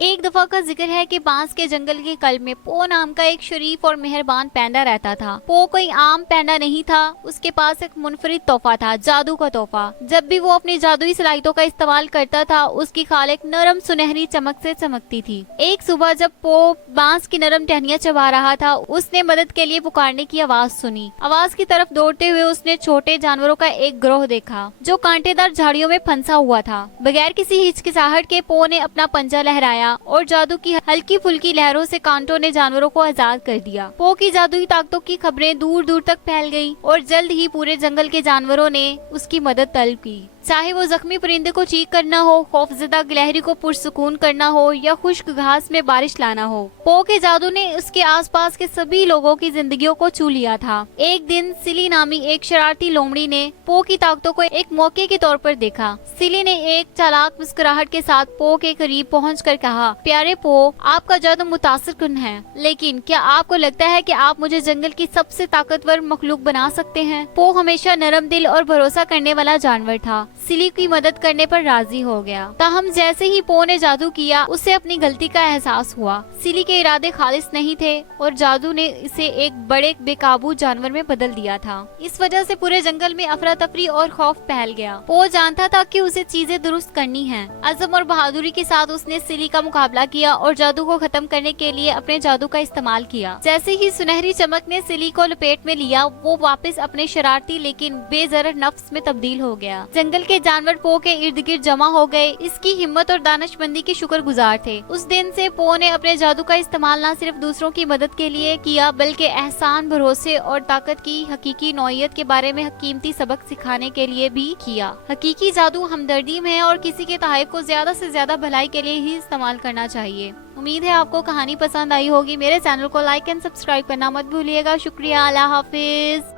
ایک دفعہ کا ذکر ہے کہ بانس کے جنگل کے قلب میں پو نام کا ایک شریف اور مہربان پینڈا رہتا تھا۔ پو کوئی عام پینڈا نہیں تھا، اس کے پاس ایک منفرد تحفہ تھا، جادو کا تحفہ۔ جب بھی وہ اپنی جادوئی صلاحیتوں کا استعمال کرتا تھا، اس کی کھال ایک نرم سنہری چمک سے چمکتی تھی۔ ایک صبح جب پو بانس کی نرم ٹہنیاں چبا رہا تھا، اس نے مدد کے لیے پکارنے کی آواز سنی۔ آواز کی طرف دوڑتے ہوئے اس نے چھوٹے جانوروں کا ایک گروہ دیکھا جو کانٹے دار جھاڑیوں میں پھنسا ہوا تھا۔ بغیر کسی ہچکچاہٹ کے پو نے اپنا پنجہ لہرایا اور جادو کی ہلکی پھلکی لہروں سے کانٹوں نے جانوروں کو آزاد کر دیا۔ پو کی جادوئی طاقتوں کی خبریں دور دور تک پھیل گئیں اور جلد ہی پورے جنگل کے جانوروں نے اس کی مدد طلب کی۔ چاہے وہ زخمی پرندے کو ٹھیک کرنا ہو، خوفزدہ گلہری کو پرسکون کرنا ہو یا خشک گھاس میں بارش لانا ہو، پو کے جادو نے اس کے آس پاس کے سبھی لوگوں کی زندگیوں کو چھو لیا تھا۔ ایک دن سلی نامی ایک شرارتی لومڑی نے پو کی طاقتوں کو ایک موقع کے طور پر دیکھا۔ سلی نے ایک چالاک مسکراہٹ کے ساتھ پو کے قریب پہنچ کر کہا، پیارے پو، آپ کا جادو متاثر کن ہے، لیکن کیا آپ کو لگتا ہے کہ آپ مجھے جنگل کی سب سے طاقتور مخلوق بنا سکتے ہیں؟ پو ہمیشہ نرم دل اور بھروسہ کرنے والا جانور تھا، سلی کی مدد کرنے پر راضی ہو گیا۔ تاہم جیسے ہی پو نے جادو کیا، اسے اپنی غلطی کا احساس ہوا۔ سلی کے ارادے خالص نہیں تھے اور جادو نے اسے ایک بڑے بے قابو جانور میں بدل دیا تھا۔ اس وجہ سے پورے جنگل میں افراتفری اور خوف پھیل گیا۔ پو جانتا تھا کہ اسے چیزیں درست کرنی ہیں۔ عزم اور بہادری کے ساتھ اس نے سلی کا مقابلہ کیا اور جادو کو ختم کرنے کے لیے اپنے جادو کا استعمال کیا۔ جیسے ہی سنہری چمک نے سلی کو لپیٹ میں لیا، وہ واپس اپنے شرارتی لیکن بے ضرر نفس میں تبدیل ہو گیا۔ جنگل کے جانور پو کے ارد گرد جمع ہو گئے، اس کی ہمت اور دانش مندی کے شکر گزار تھے۔ اس دن سے پو نے اپنے جادو کا استعمال نہ صرف دوسروں کی مدد کے لیے کیا، بلکہ احسان، بھروسے اور طاقت کی حقیقی نوعیت کے بارے میں قیمتی سبق سکھانے کے لیے بھی کیا۔ حقیقی جادو ہمدردی میں ہے اور کسی کے تحائف کو زیادہ سے زیادہ بھلائی کے لیے ہی استعمال کرنا چاہیے۔ امید ہے آپ کو کہانی پسند آئی ہوگی۔ میرے چینل کو لائک اینڈ سبسکرائب کرنا مت بھولیے گا۔ شکریہ، اللہ حافظ۔